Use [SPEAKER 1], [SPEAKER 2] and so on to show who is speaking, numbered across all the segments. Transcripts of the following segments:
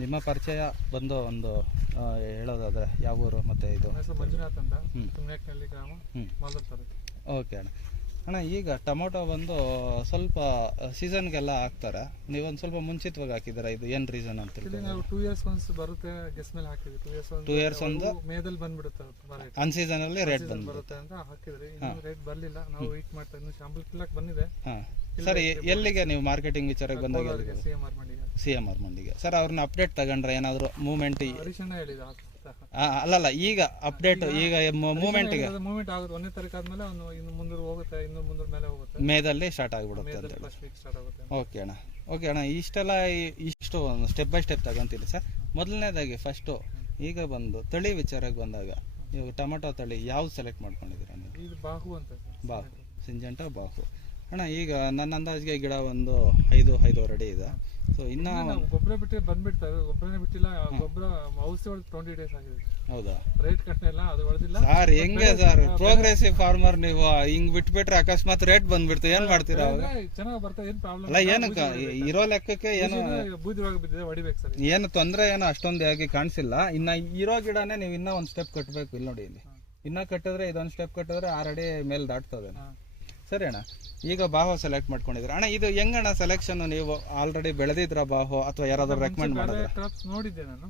[SPEAKER 1] ನಿಮ್ಮ ಪರಿಚಯ ಬಂದು ಒಂದು ಹೇಳೋದಾದರೆ ಯಾವ ಊರು ಮತ್ತು ಇದು?
[SPEAKER 2] ಮಂಜುನಾಥ್ ಅಂತ. ಗ್ರಾಮ.
[SPEAKER 1] ಓಕೆ ಅಣ್ಣ. ಅಣ್ಣ ಈಗ ಟೊಮೊಟೊ ಬಂದು ಸ್ವಲ್ಪ ಸೀಸನ್ಗೆಲ್ಲ ಹಾಕ್ತಾರೆ. ನೀವೊಂದು ಸ್ವಲ್ಪ ಮುಂಚಿತವಾಗಿ ಹಾಕಿದ್ದೀರಾ? ಇದು ಏನ್ ರೀಸನ್ ಅಂತ
[SPEAKER 2] ನಾವು ಟೂ ಇಯರ್ಸ್ ಒನ್ಸ್ ಬರುತ್ತೆ ಗೆಸ್ ಮೇಲೆ ಹಾಕಿದ್ವಿ ಟೂ ಇಯರ್ಸ್
[SPEAKER 1] ಒಂದು?
[SPEAKER 2] ಮೇದಲ್ಲಿ ಬಂದ್ಬಿಡುತ್ತೆ ತುಂಬಾ ರೇಟ್
[SPEAKER 1] ಅನ್ ಸೀಸನಲ್ಲಿ ರೇಟ್ ಬಂದು
[SPEAKER 2] ಬರುತ್ತೆ ಅಂತ ಹಾಕಿದ್ರೆ. ಇನ್ನು ರೇಟ್ ಬರಲಿಲ್ಲ. ನಾವು ವೆಯ್ಟ್ ಮಾಡ್ತಾ ಇನ್ನು ಶಾಂಪಲ್ ಕಿಲ್ಲಕ್ ಬಂದಿದೆ.
[SPEAKER 1] ಹಾಂ. ಸರ್ ಎ- ಎಲ್ಲಿಗೆ ನೀವು ಮಾರ್ಕೆಟಿಂಗ್ ವಿಚಾರಕ್ಕೆ ಬಂದಾಗ
[SPEAKER 2] ಸಿ ಎಂ ಆರ್ ಮಂಡಿಗೆ
[SPEAKER 1] ಸಿ ಎಂ ಆರ್ ಮಂಡಿಗೆ ಸರ್ ಅವ್ರನ್ನ ಅಪ್ಡೇಟ್ ತಗೊಂಡ್ರೆ ಏನಾದರೂ ಮೂಮೆಂಟ್
[SPEAKER 2] ಹರೀಶಣ್ಣ ಹೇಳಿದ
[SPEAKER 1] ಅಲ್ಲಲ್ಲ ಈಗ ಅಪ್ಡೇಟ್ ಈಗ ಮೂಮೆಂಟ್ಗೆ
[SPEAKER 2] ಮೂವ್ಮೆಂಟ್ ಆಗುತ್ತೆ ಒಂದನೇ ತಾರೀಕು ಆದ್ಮೇಲೆ ಅವನು ಇನ್ನು ಮುಂದೆ ಹೋಗುತ್ತೆ.
[SPEAKER 1] ಮೇದಲ್ಲಿ ಸ್ಟಾರ್ಟ್ ಆಗಿಬಿಡುತ್ತೆ ಅಂತ
[SPEAKER 2] ಹೇಳಿ
[SPEAKER 1] ಓಕೆ ಅಣ್ಣ. ಓಕೆ ಅಣ್ಣ ಇಷ್ಟೆಲ್ಲ ಇಷ್ಟು ಸ್ಟೆಪ್ ಬೈ ಸ್ಟೆಪ್ ತಗೊಂತೀರಿ ಸರ್. ಮೊದಲನೇದಾಗಿ ಫಸ್ಟು ಈಗ ಬಂದು ತಳಿ ವಿಚಾರಕ್ಕೆ ಬಂದಾಗ ನೀವು ಟೊಮೆಟೊ ತಳಿ ಯಾವ್ದು ಸೆಲೆಕ್ಟ್ ಮಾಡ್ಕೊಂಡಿದ್ದೀರಾ ನೀವು?
[SPEAKER 2] ಬಾಹು ಅಂತ
[SPEAKER 1] ಬಾಹು ಸಿಂಜಂಟ ಬಾಹು. ಅಣ್ಣ ಈಗ ನನ್ನ ಅಂದಾಜಿಗೆ ಗಿಡ ಒಂದು ಐದು ಐದೂವರೆ ಅಡಿ ಇದೆ. ಸೊ ಇನ್ನ
[SPEAKER 2] ನಾವು ಗೊಬ್ಬರ ಬಿಟ್ಟು ಬಂದ್ಬಿಡ್ತಾರೆ ಗೊಬ್ಬರನೇ ಬಿಟ್ಟಿಲ್ಲ ಗೊಬ್ಬರ ಔಷಧಿ ಹೊಡೆದು ಟ್ವೆಂಟಿ ಡೇಸ್ ಆಗಿದೆ.
[SPEAKER 1] ಹೌದಾ?
[SPEAKER 2] ರೇಟ್ ಕಷ್ಟ ಇಲ್ಲ ಅದು ಹೊಡೆದಿಲ್ಲ
[SPEAKER 1] ಸರ್ ಹೆಂಗೆ ಸರ್? ಪ್ರೋಗ್ರೆಸಿವ್ ಫಾರ್ಮರ್ ನೀವು ಹಿಂಗ್ ಬಿಟ್ಬಿಟ್ರೆ ಅಕಸ್ಮಾತ್ ರೇಟ್ ಬಂದ್ಬಿಡ್ತು. ಏನ್ ಮಾಡ್ತೀರಾ
[SPEAKER 2] ಚೆನ್ನಾಗಿ ಬರ್ತಾ ಏನ್ ಪ್ರಾಬ್ಲಮ್
[SPEAKER 1] ಅಲ್ಲ ಏನಕ್ಕ ಇರೋ ಲೆಕ್ಕಕ್ಕೆ ಏನು
[SPEAKER 2] ಬೂದಿ ಒಳಗೆ ಬಿದ್ದಿದೆ ಹೊಡಿಬೇಕು ಸರ್.
[SPEAKER 1] ಏನು ತೊಂದರೆ ಏನು ಅಷ್ಟೊಂದು ಆಗಿ ಕಾಣಿಸಿಲ್ಲ. ಇನ್ನ ಇರೋ ಗಿಡನೇ ನೀವು ಇನ್ನೂ ಒಂದು ಸ್ಟೆಪ್ ಕಟ್ಟಬೇಕು ಇಲ್ಲಿ ನೋಡಿ ಇಲ್ಲಿ. ಇನ್ನ ಕಟ್ಟಿದ್ರೆ ಇದೊಂದು ಸ್ಟೆಪ್ ಕಟ್ಟಿದ್ರೆ ಆರ್ ಅಡಿ ಮೇಲೆ ದಾಟ್ತದೆ ಸರಿ ಅಣ್ಣ. ಈಗ ಬಾಹೋ ಸೆಲೆಕ್ಟ್ ಮಾಡ್ಕೊಂಡಿದ್ರೆ ಅಣ್ಣ ಇದು ಹೆಂಗಣ್ಣ ಸೆಲೆಕ್ಷನ್ ನೀವು ಆಲ್ರೆಡಿ ಬೆಳೆದಿದ್ರ ಬಾಹೋ ಅಥವಾ ಯಾರಾದ್ರೂ ರೆಕಮೆಂಡ್ ಮಾಡಿದ್ರೆ?
[SPEAKER 2] ಕ್ರಾಪ್ಸ್ ನೋಡಿದ್ದೆ ನಾನು.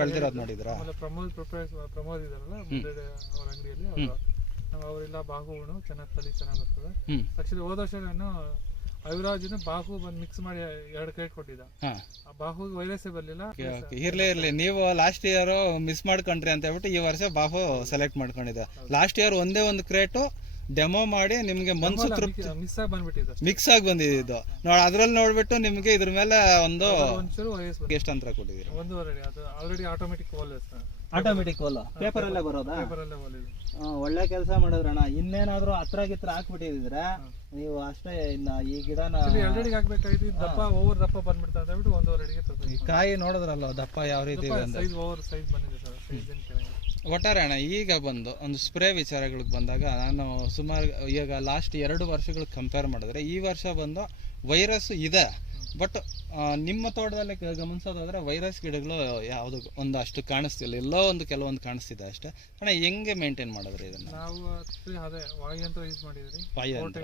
[SPEAKER 1] ಬೆಳೆದಿರೋದು ನೋಡಿದ್ರ?
[SPEAKER 2] ಆಮೇಲೆ ಪ್ರಮೋದ್ ಪ್ರೊಫೆಸ್ ಪ್ರಮೋದ್ ಇದಾರಲ್ಲ ಮುಂದೆ ಅವ್ರ ಅಂಗಡಿಯಲ್ಲಿ ಅವರು. ನಾವು ಅವರೆಲ್ಲ ಬಾಹುಗಳು ಚೆನ್ನಾಗಿ ತಳಿ ಚೆನ್ನಾಗಿ ಬರ್ತದೆ. ಆಕ್ಚುಲಿ ಹೋದ ವರ್ಷ ನಾನು ಅವಿರಾಜನ ಬಾಹು ಬಂದು ಮಿಕ್ಸ್ ಮಾಡಿ ಎರಡು ಕ್ರೇಟ್ ಕೊಟ್ಟಿದ್ದ. ಬಾಹು ವೈರಸ್ಸೇ ಬರಲಿಲ್ಲ.
[SPEAKER 1] ಇರ್ಲಿ ಇರ್ಲಿ. ನೀವು ಲಾಸ್ಟ್ ಇಯರ್ ಮಿಸ್ ಮಾಡ್ಕೊಂಡ್ರಿ ಅಂತ ಹೇಳ್ಬಿಟ್ಟು ಈ ವರ್ಷ ಬಾಹು ಸೆಲೆಕ್ಟ್ ಮಾಡ್ಕೊಂಡಿದ್ದ. ಲಾಸ್ಟ್ ಇಯರ್ ಒಂದೇ ಒಂದು ಕ್ರೇಟು ಡೆಮೋ ಮಾಡಿ ನಿಮ್ಗೆ ಮನ್ಸು ತೃಪ್ತಿ
[SPEAKER 2] ಮಿಸ್ ಆಗಿ ಬಂದ್ಬಿಟ್ಟಿದ್ದು
[SPEAKER 1] ಮಿಕ್ಸ್ ಆಗಿ ಬಂದಿದ್ದು. ನೋಡಿ ಅದ್ರಲ್ಲಿ ನೋಡ್ಬಿಟ್ಟು ನಿಮ್ಗೆ ಇದ್ರ ಮೇಲೆ ಒಂದು
[SPEAKER 2] ಒಂಚೂರು ವಯಸ್ಸು.
[SPEAKER 1] ಎಷ್ಟು ಅಂತರ ಕೊಟ್ಟಿದ್ದೀರಿ?
[SPEAKER 2] ಒಂದೂವರೆ ಅಡಿ ಅದು already automatic hole
[SPEAKER 1] automatic hole paper ಅಲ್ಲೇ ಬರೋದಾ?
[SPEAKER 2] ಪೇಪರಲ್ಲೇ ವಾಲ್ ಇದೆ.
[SPEAKER 1] ಒಳ್ಳೆ ಕೆಲಸ ಮಾಡಿದ್ರಣ್ಣ. ಇನ್ನೇನಾದ್ರೂ ಹತ್ರ ಗಿತ್ರ ಹಾಕ್ಬಿಟ್ಟಿದ್ರೆ ನೀವು ಅಷ್ಟೇ ಇನ್ನ ಈ ಗಿಡನ
[SPEAKER 2] ಎರಡಡಿಗೆ ಹಾಕ್ಬೇಕಾಗಿತ್ತು ಇದು ದಪ್ಪ ಓವರ್ ದಪ್ಪ ಬಂದ್ಬಿಡ್ತಾ ಅಂತ ಹೇಳ್ಬಿಟ್ಟು ಒಂದೂವರೆ ಅಡಿಗೆ
[SPEAKER 1] ಈ ಕಾಯಿ ನೋಡಿದ್ರಲ್ಲ ದಪ್ಪ ಯಾವ ರೀತಿ ಇದೆ ಅಂತ.
[SPEAKER 2] ಸೈಜ್ ಓವರ್ ಸೈಜ್ ಬಂದಿದೆ ಸರ್. ಸೈಜ್ ಏನು ಕೆಳಗೆ?
[SPEAKER 1] ಒಟ್ಟಾರೆ ಅಣ್ಣ ಈಗ ಬಂದು ಒಂದು ಸ್ಪ್ರೇ ವಿಚಾರಗಳಿಗೆ ಬಂದಾಗ ನಾನು ಸುಮಾರು ಈಗ ಲಾಸ್ಟ್ ಎರಡು ವರ್ಷಗಳಿಗೆ ಕಂಪೇರ್ ಮಾಡಿದ್ರೆ ಈ ವರ್ಷ ಬಂದು ವೈರಸ್ ಇದೆ. ಬಟ್ ನಿಮ್ಮ ತೋಟದಲ್ಲಿ ಗಮನಿಸೋದಾದ್ರೆ ವೈರಸ್ ಗಿಡಗಳು ಯಾವುದು ಒಂದು ಅಷ್ಟು ಕಾಣಿಸ್ತಿಲ್ಲ. ಎಲ್ಲೋ ಒಂದು ಕೆಲವೊಂದು ಕಾಣಿಸ್ತಿದೆ ಅಷ್ಟೇ. ಅಣ್ಣ ಹೆಂಗೆ ಮೇಂಟೈನ್ ಮಾಡಿದ್ರಿ ಇದನ್ನ?
[SPEAKER 2] ನಾವು ಅದೇ ವಾಯು ಅಂತ ಯೂಸ್ ಮಾಡಿದ್ರಿ.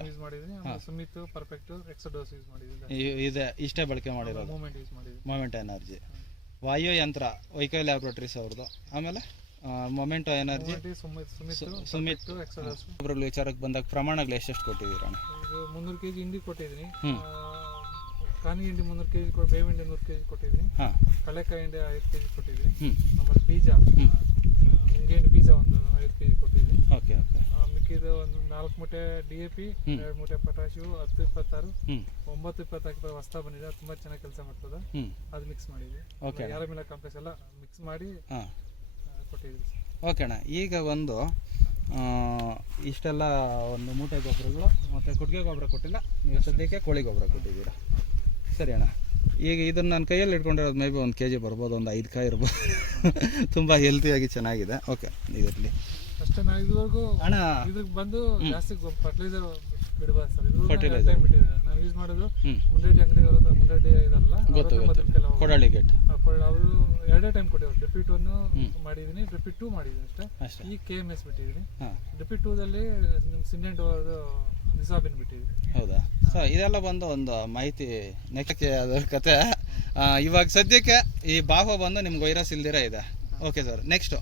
[SPEAKER 2] ಯೂಸ್ ಮಾಡಿದ್ರಿ ಸುಮಿತ್ ಪರ್ಫೆಕ್ಟ್ ಎಕ್ಸಡೋಸ್ ಯೂಸ್ ಮಾಡಿದ್ರಿ
[SPEAKER 1] ಇದೆ. ಇಷ್ಟೇ ಬಳಕೆ ಮಾಡಿರೋದು.
[SPEAKER 2] ಮೂಮೆಂಟ್ ಯೂಸ್ ಮಾಡಿದ್ರಿ
[SPEAKER 1] ಮೊಮೆಂಟ್ ಎನರ್ಜಿ ವಾಯು ಯಂತ್ರ ವೈಕೈ ಲ್ಯಾಬ್ರೇಟರೀಸ್ ಅವ್ರದ್ದು. ಆಮೇಲೆ? ಮೊಮೆಂಟೋ ಎನರ್ಜಿ
[SPEAKER 2] ಸುಮಿತ್
[SPEAKER 1] ಒಬ್ರಲ್ಲಿ ವಿಚಾರಕ್ಕೆ ಬಂದಾಗ ಪ್ರಮಾಣಗಳು ಎಷ್ಟೆಷ್ಟು ಕೊಟ್ಟಿದ್ದೀರಾ
[SPEAKER 2] ಮುನ್ನೂರು ಕೆ ಕೆಜಿ ಹಿಂಡಿ ಕೊಟ್ಟಿದ್ದೀನಿ. ಕಾನಿ ಹಿಂಡಿ ಮುನ್ನೂರು ಕೆಜಿ ಕೊಟ್ಟು ಬೇವು ಹಿಂಡಿ ನೂರು ಕೆಜಿ ಕೊಟ್ಟಿದ್ದೀನಿ. ಕಳೆಕಾಯಿ ಹಿಂಡಿ ಐದು ಕೆಜಿ ಕೊಟ್ಟಿದ್ದೀನಿ.
[SPEAKER 1] ಹ್ಞೂ
[SPEAKER 2] ಆಮೇಲೆ ಬೀಜ ಹಿಂಗೆ ಹಿಂಡಿ ಬೀಜ ಒಂದು ಐದು ಕೆಜಿ ಕೊಟ್ಟಿದ್ದೀನಿ.
[SPEAKER 1] Okay okay.
[SPEAKER 2] ಮಿಕ್ಕಿದ ಒಂದು ನಾಲ್ಕು ಮೂಟೆ ಡಿ ಎ ಪಿ ಎರಡು ಮೂಟೆ ಪೊಟ್ಯಾಶಿಯು ಹತ್ತು ಇಪ್ಪತ್ತಾರು ಒಂಬತ್ತು ಇಪ್ಪತ್ತಾಕಿ ಹೊಸ್ತಾ ಬಂದಿದೆ. ತುಂಬ ಚೆನ್ನಾಗಿ ಕೆಲಸ ಮಾಡ್ತದೆ. ಅದು ಮಿಕ್ಸ್ ಮಾಡಿದ್ವಿ.
[SPEAKER 1] ಓಕೆ.
[SPEAKER 2] ಯಾರ ಮೇಲೆ ಕಾಂಪ್ಲೆಕ್ಸ್ ಎಲ್ಲ ಮಿಕ್ಸ್ ಮಾಡಿ
[SPEAKER 1] ಓಕೆ ಅಣ್ಣ ಈಗ ಒಂದು ಇಷ್ಟೆಲ್ಲ ಒಂದು ಮೂಟೆ ಗೊಬ್ಬರಗಳು ಮತ್ತು ಕುಟ್ಟಿಗೆ ಗೊಬ್ಬರ ಕೊಟ್ಟಿಲ್ಲ ನೀವು ಸದ್ಯಕ್ಕೆ ಕೋಳಿ ಗೊಬ್ಬರ ಕೊಟ್ಟಿದ್ದೀರಾ? ಸರಿ ಅಣ್ಣ ಈಗ ಇದನ್ನು ನನ್ನ ಕೈಯಲ್ಲಿ ಇಟ್ಕೊಂಡಿರೋದು ಮೇ ಬಿ ಒಂದು ಕೆ ಜಿ ಬರ್ಬೋದು ಒಂದು ಐದು ಕಾಯಿ ಇರ್ಬೋದು. ತುಂಬ ಹೆಲ್ತಿಯಾಗಿ ಚೆನ್ನಾಗಿದೆ. ಓಕೆ ಇದಿರಲಿ.
[SPEAKER 2] ಅಷ್ಟೇ ನಾವು ಇದುವರೆಗೂ
[SPEAKER 1] ಅಣ್ಣ.
[SPEAKER 2] ಇದಕ್ಕೆ ಬಂದು ಜಾಸ್ತಿ ಫರ್ಟಿಲೈಸರ್ ಬಿಡಬಾರ್ದು ಸರ್ ಇದು
[SPEAKER 1] Fertilizer.
[SPEAKER 2] ಟೈಮ್ ಬಿಟ್ಟಿದೆ. ನಾನು ಯೂಸ್ ಮಾಡೋದು ಮುಂಡೆಡ್ಡಿ ಅಂಗಡಿ ಅವರ ಮುಂಡೆಡ್ಡಿ ಇದಾರಲ್ಲ
[SPEAKER 1] ಕೊಡಳ್ಳಿ ಗೇಟ್
[SPEAKER 2] ಅವರು ಎರಡೇ ಟೈಮ್ ಕೊಟ್ಟಿದ್ರು ಡೆಪ್ಯೂಟ್ ಒನ್ ಮಾಡಿದ್ದೀನಿ. ಡೆಪ್ಯೂಟ್ ಟೂ ಮಾಡಿದ್ದೀನಿ ಅಷ್ಟೇ. ಈ ಕೆ ಎಂ ಎಸ್ ಬಿಟ್ಟಿದ್ದೀನಿ. ರಿಪೀಟ್ ಟೂದಲ್ಲಿ ನಿಮ್ಮ ಸಿಂಡೆಂಟ್ ಅವರದು ನಿಸಾಬಿನ್ ಬಿಟ್ಟಿದ್ದೀನಿ.
[SPEAKER 1] ಹೌದಾ? ಸೊ ಇದೆಲ್ಲ ಬಂದು ಒಂದು ಮಾಹಿತಿ ನೆಕ್ಸ್ಟ್ ಅದರ ಕತೆ. ಇವಾಗ ಸದ್ಯಕ್ಕೆ ಈ ಬಾಹು ಬಂದು ನಿಮ್ಗೆ ವೈರಸ್ ಇಲ್ದಿರ ಇದೆ. Okay sir next